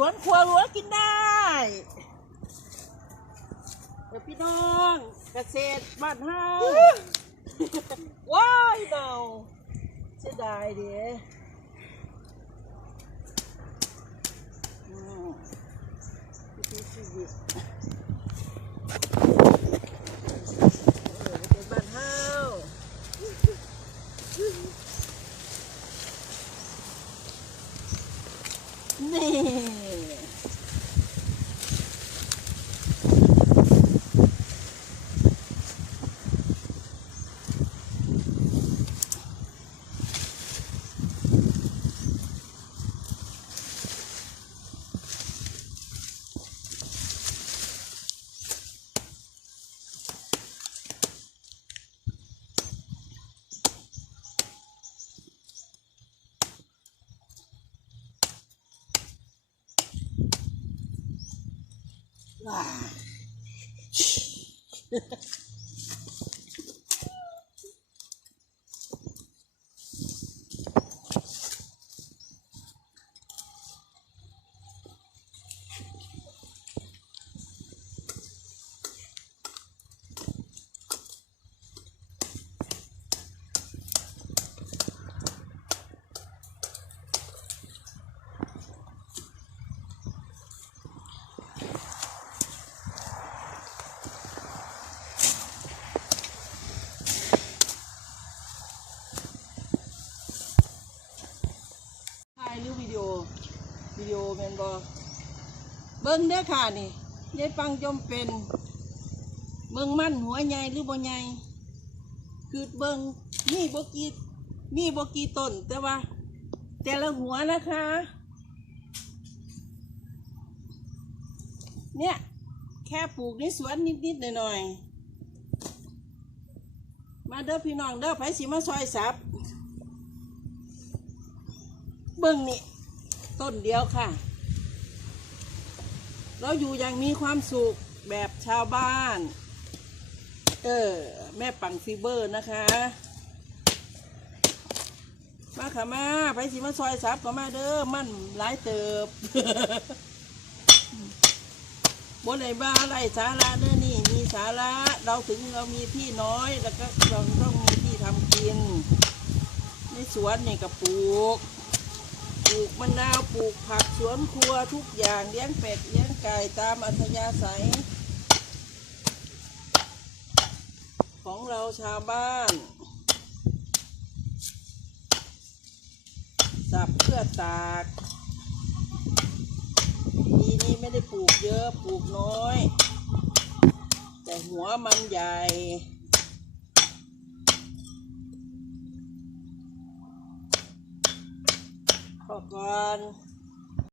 สวนครัวรั้วกินได้เดี๋ยวพี่น้องเกษตรบ้านเฮาว้ายเบาเสียดายเดีอืมวิถีชีวิตเออเกษตรบ้านเฮานี่ ว้ โอวิดีโอแมนบอเบิ้งเด้อค่ะนี่ยายฟังจมเป็นเบิ้งมั่นหัวใหญ่หรือบ่ใหญ่คือเบิ้งมีบกีมีบกีต้นแต่ว่า แต่ละหัวนะคะ เนี่ยแค่ปลูกในสวนนิดๆหน่อยๆมาเด้อพี่น้องเด้อไผสิมาซอยสับเบิ้งนี่ ต้นเดียวค่ะ เราอยู่อย่างมีความสุขแบบชาวบ้าน เออ แม่ปังฟีเบอร์นะคะ มาค่ะมาไปสิมาซอยซับก็มาเด้อมันหลายเติบบนไหนบ้าไรสาระเด้อนี่มีสาระเราถึงเรามีที่น้อยแล้วก็เราต้องมีที่ทำกินในสวนนี่ก็ปลูก ปลูกมะนาวปลูกผักสวนครัวทุกอย่างเลี้ยงเป็ดเลี้ยงไก่ตามอัธยาศัย ของเราชาวบ้านสับเพื่อตากปีนี้ไม่ได้ปลูกเยอะปลูกน้อย แต่หัวมันใหญ่ พอ ก่อน